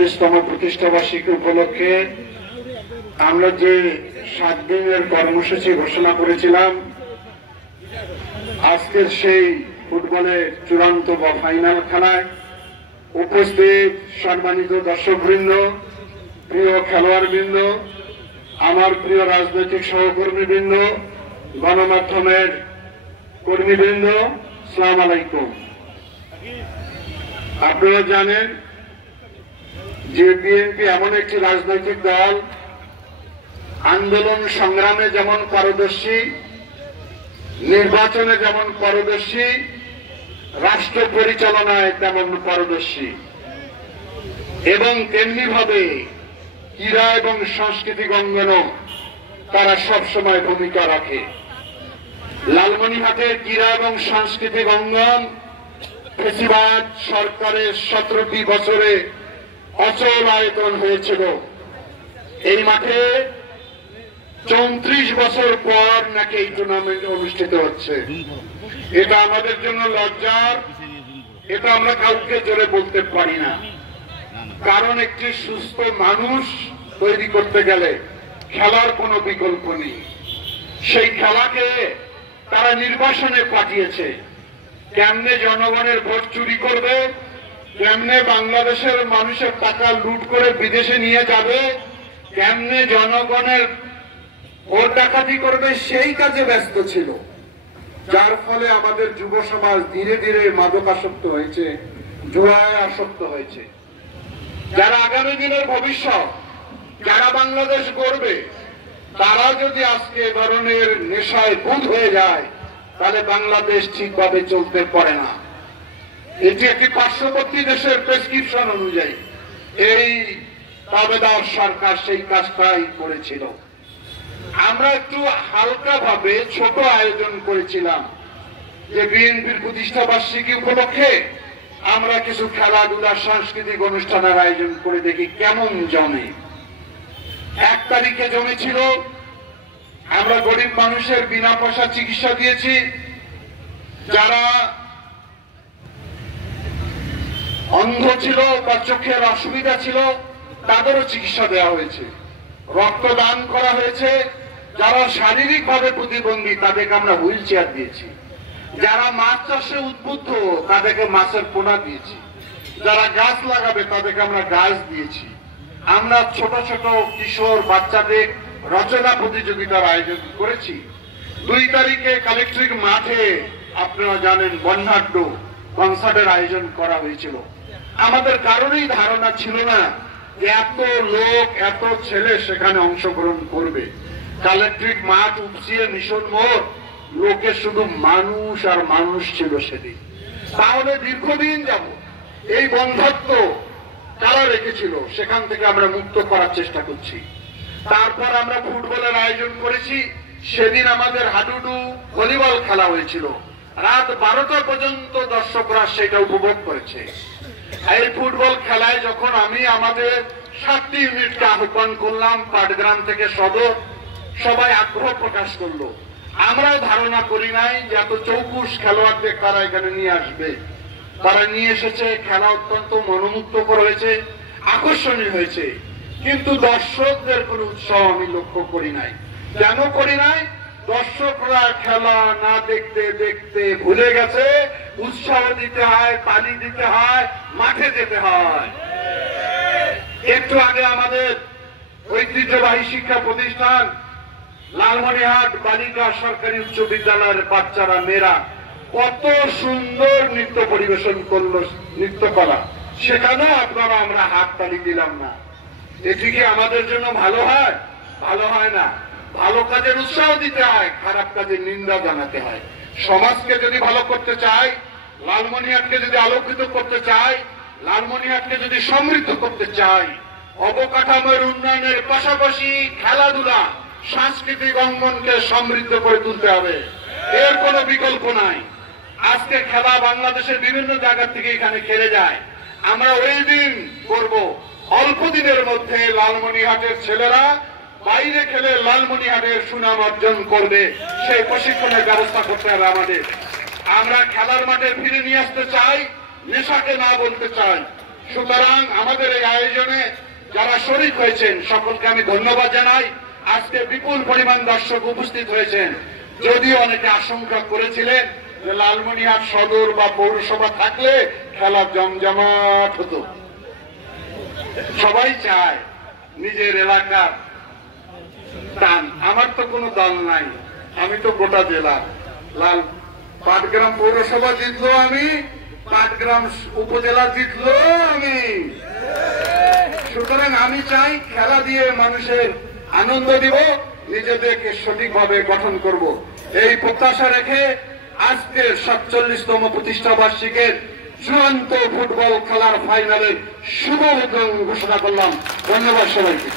তম প্রতিষ্ঠাবার্ষিকী উপলক্ষে আমরা যে 7 দিনের কর্মসূচি ঘোষণা করেছিলাম, আজকের সেই ফুটবলের চূড়ান্ত বা ফাইনাল খেলায় উপস্থিত সম্মানিত দর্শকবৃন্দ, প্রিয় খেলোয়াড়বৃন্দ, আমার প্রিয় রাজনৈতিক সহকর্মীবৃন্দ, গণমাধ্যমের কর্মীবৃন্দ, আসসালামু আলাইকুম। আপনারা জানেন যে বিএনপি এমন একটি রাজনৈতিক দল, আন্দোলন সংগ্রামে যেমন পারদর্শী, নির্বাচনে যেমন পারদর্শী, রাষ্ট্র পরিচালনায় তেমন পারদর্শী, এবং তেমনি ভাবে ক্রীড়া এবং সাংস্কৃতিক অঙ্গনও তারা সবসময় ভূমিকা রাখে। লালমনিরহাটের ক্রীড়া এবং সাংস্কৃতিক অঙ্গন ফ্যাসিবাদ সরকারের 17টি বছরে অচল আয়তন হয়েছিল। এই মাঠে 34 বছর পর নাকি এই টুর্নামেন্ট অনুষ্ঠিত হচ্ছে। এটা আমাদের জন্য লজ্জার, এটা আমরা কাউকে জোরে বলতে পারি না। কারণ একটি সুস্থ মানুষ তৈরি করতে গেলে খেলার কোনো বিকল্প নেই। সেই খেলাকে তারা নির্বাসনে পাঠিয়েছে। কেমনে জনগণের ভোট চুরি করবে, কেমনে বাংলাদেশের মানুষের টাকা লুট করে বিদেশে নিয়ে যাবে, কেমনে জনগণের ভোট ডাকাতি করবে, সেই কাজে ব্যস্ত ছিল। যার ফলে আমাদের যুব সমাজ ধীরে ধীরে মাদকাসক্ত হয়েছে, জুয়ায় আসক্ত হয়েছে। যারা আগামী দিনের ভবিষ্যৎ, যারা বাংলাদেশ গড়বে, তারা যদি আজকে এ ধরনের নেশায় বুঁদ হয়ে যায়, তাহলে বাংলাদেশ ঠিকভাবে চলতে পারে না। এটি একটি পার্শ্ববর্তী দেশের প্রেসক্রিপশন অনুযায়ী এই দাবেদার সরকার সেই কাজটাই করেছিল। আমরা একটু হালকা ভাবে ছোট আয়োজন করেছিলাম যে বিএনপির প্রতিষ্ঠা বার্ষিকী উপলক্ষে আমরা কিছু খেলাধুলা সাংস্কৃতিক অনুষ্ঠানের আয়োজন করে দেখি কেমন জমে। 1 তারিখে জমেছিল, আমরা গরিব মানুষের বিনা পয়সা চিকিৎসা দিয়েছি। যারা অন্ধ ছিল বা চোখের অসুবিধা ছিল তাদেরও চিকিৎসা দেওয়া হয়েছে, রক্তদান করা হয়েছে। যারা শারীরিকভাবে প্রতিবন্ধী তাদেরকে আমরা হুইল চেয়ার দিয়েছি। যারা মাছ চাষে উদ্বুদ্ধ তাদেরকে মাছের পোনা দিয়েছি। যারা গাছ লাগাবে তাদেরকে আমরা গাছ দিয়েছি। আমরা ছোট ছোট কিশোর বাচ্চাদের রচনা প্রতিযোগিতার আয়োজন করেছি। 2 তারিখে কালেক্ট্রিক মাঠে আপনারা জানেন বর্ণাঢ্য কনসার্টের আয়োজন করা হয়েছিল। আমাদের কারোরই ধারণা ছিল না যে এত লোক, এত ছেলে সেখানে অংশগ্রহণ করবে। কালেক্ট্রিক মাঠ, উপসিয়ে, মিশন মোড়, লোকে শুধু মানুষ আর মানুষ ছিল সেদিন। তাহলে দীর্ঘদিন যাব এই বন্ধত্ব কারা রেখেছিল, সেখান থেকে আমরা মুক্ত করার চেষ্টা করছি। তারপর আমরা ফুটবলের আয়োজন করেছি। সেদিন আমাদের হাডুডু ভলিবল খেলা হয়েছিল। রাত 12টা পর্যন্ত দর্শকরা সেটা উপভোগ করেছে। এই ফুটবল খেলায় যখন আমি আমাদের 7টি ইউনিটকে আহ্বান করলাম, পাটগ্রাম থেকে সদর, সবাই আগ্রহ প্রকাশ করলো। আমরাও ধারণা করি নাই যে এত চৌকুশ খেলোয়াড়দের তারা এখানে নিয়ে আসবে। তারা নিয়ে এসেছে, খেলা অত্যন্ত মনোমুগ্ধকর হয়েছে, আকর্ষণীয় হয়েছে। কিন্তু দর্শকদের কোন উৎসাহ আমি লক্ষ্য করি নাই। কেন করি নাই? দর্শকরা খেলা না দেখতে দেখতে ভুলে গেছে উৎসাহ দিতে হয়, তালি দিতে হয়, মাঠে যেতে হয়। একটু আগে আমাদের ঐতিহ্যবাহী শিক্ষা প্রতিষ্ঠান লালমনিরহাট বালিকা সরকারি উচ্চ বিদ্যালয়ের বাচ্চারা, মেয়েরা কত সুন্দর নৃত্য পরিবেশন করলো, নৃত্যকলা। সেখানেও আপনারা আমরা হাত তালি দিলাম না। এটি কি আমাদের জন্য ভালো হয়? ভালো হয় না। ভালো কাজের উৎসাহ দিতে হয়, খারাপ কাজের নিন্দা জানাতে হয়। সমাজকে যদি ভালো করতে চাই, লালমনিরহাটকে যদি আলোকিত করতে চাই, লালমনিরহাটকে যদি সমৃদ্ধ করতে চাই, অবকাঠামোর উন্নয়নের পাশাপাশি খেলাধুলা সাংস্কৃতিক অঙ্গনকে সমৃদ্ধ করে তুলতে হবে। এর কোনো বিকল্প নাই। আজকে খেলা বাংলাদেশের বিভিন্ন জায়গা থেকে এখানে খেলে যায়। আমরা ওই দিন করব, অল্প দিনের মধ্যে লালমনিরহাটের ছেলেরা বাইরে খেলে লালমনিরহাটের সুনাম অর্জন করবে। সেই প্রশিক্ষণের ব্যবস্থা করতে হবে আমাদের। আমরা খেলার মাঠে ফিরে নিয়ে আসতে চাই, নেশাকে না বলতে চাই। সুতরাং আমাদের এই আয়োজনে যারা শরীক হয়েছেন সকলকে আমি ধন্যবাদ জানাই। আজকে বিপুল পরিমাণ দর্শক উপস্থিত হয়েছেন। যদিও অনেকে আশঙ্কা করেছিলেন যে লালমনিরহাট সদর বা পৌরসভা থাকলে খেলা জমজমাট হতো। সবাই চায় নিজের এলাকার টান। আমার তো কোনো দল নাই, আমি তো গোটা জেলা। পাটগ্রাম পৌরসভা জিতলো আমি, পাটগ্রাম উপজেলা জিতলো আমি। সুতরাং আমি চাই খেলা দিয়ে মানুষের আনন্দ দিব, নিজেদেরকে সঠিকভাবে গঠন করব। এই প্রত্যাশা রেখে আজকের 47তম প্রতিষ্ঠা বার্ষিকের চূড়ান্ত ফুটবল খেলার ফাইনালে শুভ উদ্বোধন ঘোষণা করলাম। ধন্যবাদ সবাইকে।